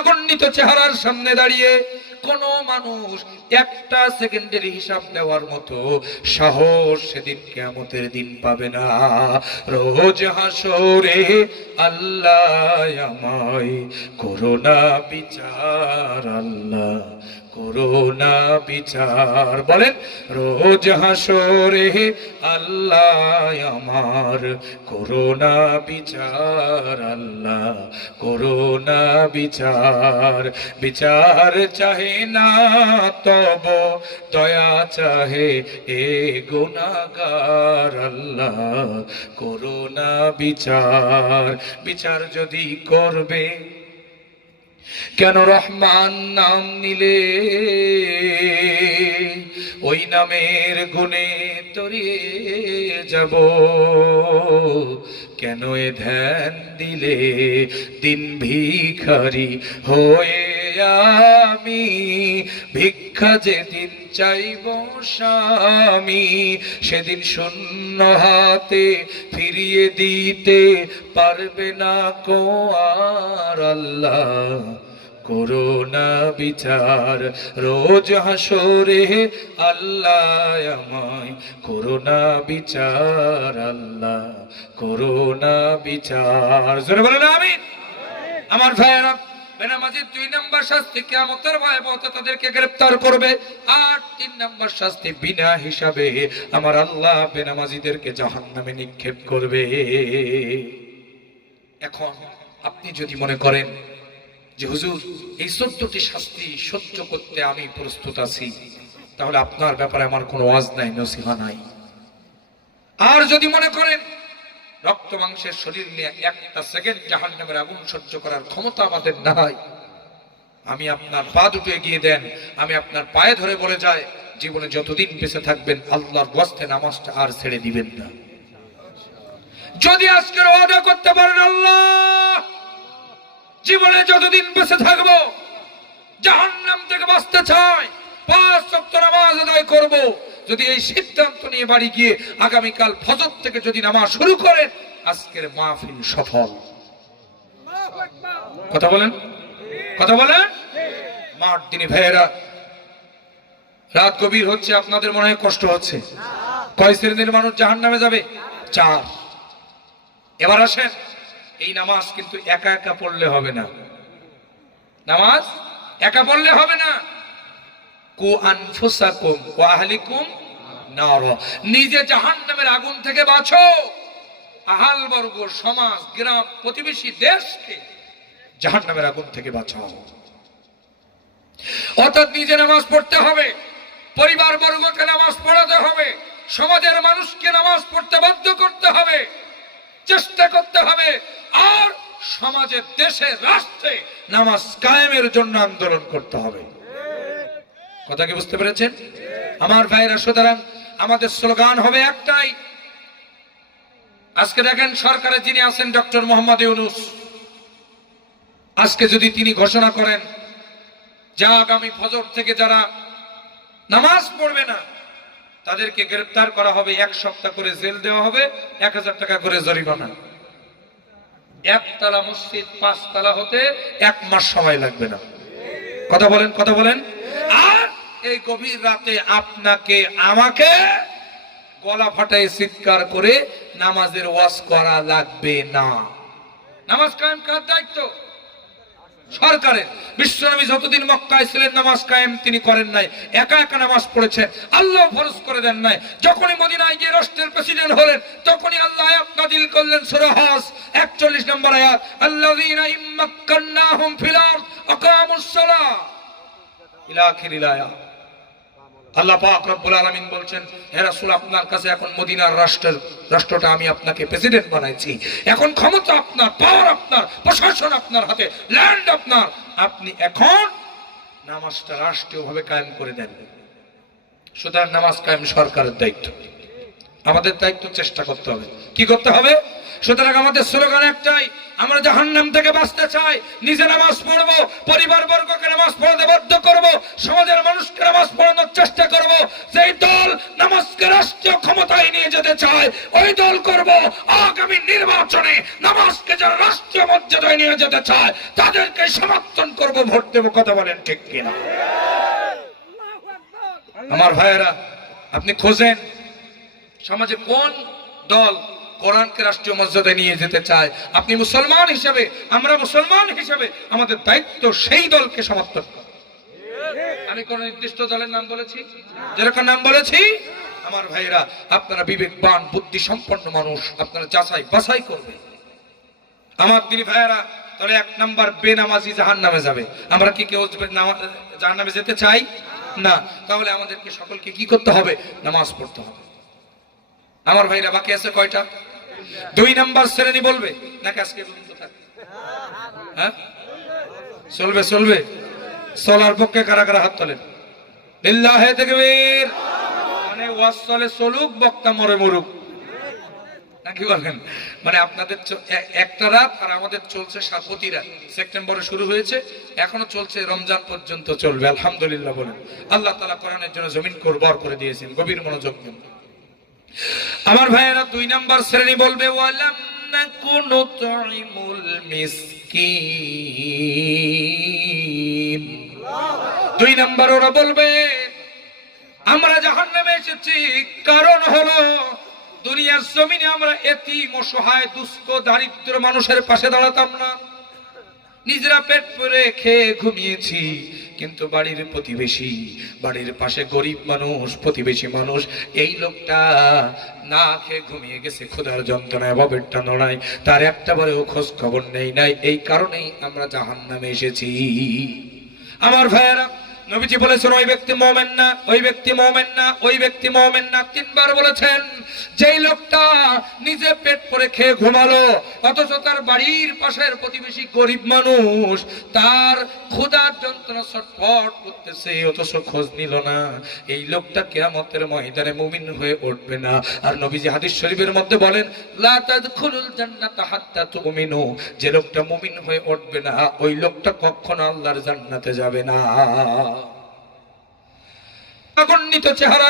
মহিমাগণ্ডিত চেহারার সামনে দাঁড়িয়ে কোন মানুষ একটা সেকেন্ডের হিসাব দেওয়ার মতো সাহস সেদিন কেমতের দিন পাবে না। রোজ হাসরে আল্লাহ আমায় করোনা বিচার, আল্লাহ করোনা বিচার। বলেন, রোজ হাসরে আল্লাহ আমার করোনা বিচার, আল্লাহ করোনা বিচার। বিচার চাহে না তব, দয়া চাহে এ গুনাগার আল্লাহ। করোনা বিচার বিচার যদি করবে, কেন রহমান নাম নিলে? ওই নামের গুণে তরিয়ে যাব। কেন এ ধ্যান দিলে দিন ভিখারি হয়ে আমি? ভিক্ষা যেদিন চাইব স্বামী, সেদিন শূন্য হাতে ফিরিয়ে দিতে পারবে না কো আর আল্লাহ। করোনা বিচার। রোজ হাসরে আল্লাহ আমায় করোনা বিচার, আল্লাহ করোনা বিচার। জোরে বলেন, আমিন। আমার ভাইয়েরা, বেনামাজির দুই নম্বর শাস্তি কেমতের ভয়াবহতা তাদেরকে গ্রেফতার করবে। আর তিন নম্বর শাস্তি বিনা হিসাবে আমার আল্লাহ বেনামাজিদেরকে জাহান্নামে নিক্ষেপ করবে। এখন আপনি যদি মনে করেন যে হুজুর, এই চোদ্দটি শাস্তি সহ্য করতে আমি প্রস্তুত আছি। তাহলে আপনার ব্যাপারে আমার কোনো ওয়াজ নাই, নসিহা নাই। আর যদি মনে করেন, রক্ত মাংসের শরীর নিয়ে একটা সেকেন্ড জাহান নামের আগুন সহ্য করার ক্ষমতা আমাদের নাই। আমি আপনার পা দুটো এগিয়ে দেন, আমি আপনার পায়ে ধরে বলে যাই, জীবনে যতদিন বেঁচে থাকবেন, আল্লাহর বস্তে নামাজটা আর ছেড়ে দিবেন না। যদি আজকের ওয়াদা করতে পারেন আল্লাহ জীবনে যতদিন বেঁচে থাকব, জাহান্নাম থেকে বাঁচতে চাই, পাঁচ সপ্তাহ নামাজ আদায় করব। যদি এই সিদ্ধান্ত নিয়ে বাড়ি গিয়ে আগামীকাল ফজর থেকে যদি নামাজ শুরু করেন, আজকের মাহফিল সফল। কথা বলেন? কথা বলেন? মাঠ দিনে ভাইয়েরা, রাত গভীর হচ্ছে, আপনাদের মনে হয় কষ্ট হচ্ছে? কয় শ্রেণির মানুষ জাহান নামে যাবে? চার। এবার আসেন। এই নামাজ কিন্তু একা একা পড়লে হবে না। নামাজ একা পড়লে হবে না। কু আনফুসাকুম ওয়া আহলিকুম নার। নিজে জাহান্নামের আগুন থেকে বাঁচো। আহাল বর্গ, সমাজ, গ্রাম, প্রতিবেশী দেশকে জাহান্নামের আগুন থেকে বাঁচাও। অর্থাৎ নিজে নামাজ পড়তে হবে, পরিবার বর্গকে নামাজ পড়াতে হবে, সমাজের মানুষকে নামাজ পড়তে বাধ্য করতে হবে, চেষ্টা করতে হবে আর সমাজের দেশে, রাষ্ট্রে নামাজ কায়েমের জন্য আন্দোলন করতে হবে। কথা কি বুঝতে পেরেছেন? আমার ভাইরা, সুতরাং আমাদের স্লোগান হবে একটাই। আজকে দেখেন সরকারে যিনি আছেন ডক্টর মোহাম্মদ ইউনুস। আজকে যদি তিনি ঘোষণা করেন যা আগামী ফজর থেকে যারা নামাজ পড়বে না, তাদেরকে গ্রেপ্তার করা হবে, এক সপ্তাহ করে জেল দেওয়া হবে, এক হাজার টাকা করে জরিমানা। একতলা মসজিদ, পাঁচতলা হতে এক মাস সময় লাগবে না। কথা বলেন কথা বলেন। আর এই গভীর রাতে আপনাকে, আমাকে গলা ফাটায় চিৎকার করে নামাজের ওয়াজ করা লাগবে না। নামাজ কায়েম কার দায়িত্ব? সরকারের। বিশ্বনবী যতদিন মক্কায় ছিলেন, নামাজ কায়েম তিনি করেন নাই। একা একা নামাজ পড়েছে। আল্লাহ ফরজ করে দেন নাই। যখনই মদিনায় গিয়ে রাষ্ট্রের প্রেসিডেন্ট হলেন, তখনই আল্লাহ আয়াত করলেন সূরা হজ 41 নম্বর আয়াত। আল্লাযীনা ইম্মাক্কান্নাহুম ফিল আরদ, আকামুস সালাহ ইলা আখিরিল আয়াত। আল্লাহ পাক রব্বুল আলামিন বলছেন, হে রাসূল, আপনার কাছে এখন মদিনার রাষ্ট্রের, রাষ্ট্রটা আমি আপনাকে প্রেসিডেন্ট বানাইছি। এখন ক্ষমতা আপনার পাওয়ার আপনার, প্রশাসন আপনার হাতে ল্যান্ড আপনার। আপনি এখন নামাজটা রাষ্ট্রীয়ভাবে কায়েম করে দেন। সুতরাং নামাজ কায়েম সরকারের দায়িত্ব। আমাদের দায়িত্ব চেষ্টা করতে হবে। কি করতে হবে? সুতরাং আমাদের স্লোগান একটাই আমরা জাহান্নাম থেকে বাঁচতে চাই নিজে নামাজ পড়ব পরিবার বর্গকে নামাজ পড়াতে বাধ্য করব সমাজের মানুষকে নামাজ পড়ানোর চেষ্টা করব সেই দল নামাজকে রাষ্ট্রীয় ক্ষমতায় নিয়ে যেতে চায় ওই দল করব আগামী নির্বাচনে নামাজকে যারা রাষ্ট্রীয় মর্যাদায় নিয়ে যেতে চায় তাদেরকে সমর্থন করব ভোট দেবো কথা বলেন ঠিক কিনা? আমার ভাইয়েরা আপনি খোঁজেন সমাজে কোন দল কোরআনকে রাষ্ট্রীয় মর্যাদায় নিয়ে যেতে চায়? আপনি মুসলমান হিসেবে, আমরা মুসলমান হিসেবে আমাদের দায়িত্ব সেই দলকে করা। আমি কোন নির্দিষ্ট দলের নাম বলেছি? যেরকম নাম বলেছি? আমার ভাইরা আপনারা বিবেকবান বুদ্ধি সম্পন্ন মানুষ, আপনারা যাচাই বাছাই করবে আমার তিনি ভাইয়েরা, তাহলে এক নাম্বার বেনামাজি জাহান নামে যাবে। আমরা কি কেউ জাহান নামে যেতে চাই? না। তাহলে আমাদেরকে সকলকে কি করতে হবে? নামাজ পড়তে হবে। আমার ভাইরা বাকি আছে কয়টা? দুই নাম্বার শ্রেণি বলবে? নাকি আজকে থাকবে? হ্যাঁ? চলবে চলবে। চলার পক্ষে কারা কারা হাত তোলেন? মানে মানে আপনাদের একটা রাত আর আমাদের চলছে শুরু হয়েছে, এখনও চলছে রমজান পর্যন্ত চলবে। আলহামদুলিল্লাহ বলেন। আল্লাহ তালা কোরআনের জন্য জমিন কোরবর করে দিয়েছেন, গভীর মনোযোগ দিন। আমার ভাইয়েরা, দুই নাম্বার শ্রেণি বলবে দুই নাম্বার ওরা বলবে, আমরা জাহান্নামে এসেছি, কারণ হলো দুনিয়ার জমিনে আমরা এতিম অসহায় দুস্থ, দারিদ্র মানুষের পাশে দাঁড়াতাম না। নিজেরা পেট পরে খেয়ে ঘুমিয়েছি। কিন্তু বাড়ির প্রতিবেশী, বাড়ির পাশে গরিব মানুষ, প্রতিবেশী মানুষ, এই লোকটা না খেয়ে ঘুমিয়ে গেছে। ক্ষুধার যন্ত্রণায় ববেরটা নড়ায় তার একটা বারেও খোঁজ খবর নেই নাই। এই কারণেই আমরা জাহান নামে এসেছি। আমার ভাইয়েরা, নবীজি বলেছেন, ওই ব্যক্তি মোমেন না, ওই ব্যক্তি মোমেন না, ওই ব্যক্তি মোমেন না। তিনবার বলেছেন, যেই লোকটা নিজে পেট করে খেয়ে ঘুমালো। অথচ তার বাড়ির পাশের প্রতিবেশী গরিব মানুষ তার ক্ষুধার যন্ত্রণা ছটফট করতেছে, অথচ খোঁজ নিল না। এই লোকটা কেয়ামতের ময়দানে মুমিন হয়ে উঠবে না। আর নবীজি হাদিস শরীফের মধ্যে বলেন যে লোকটা মুমিন হয়ে উঠবে না, ওই লোকটা কখনো আল্লাহর জান্নাতে যাবে না। চেহারা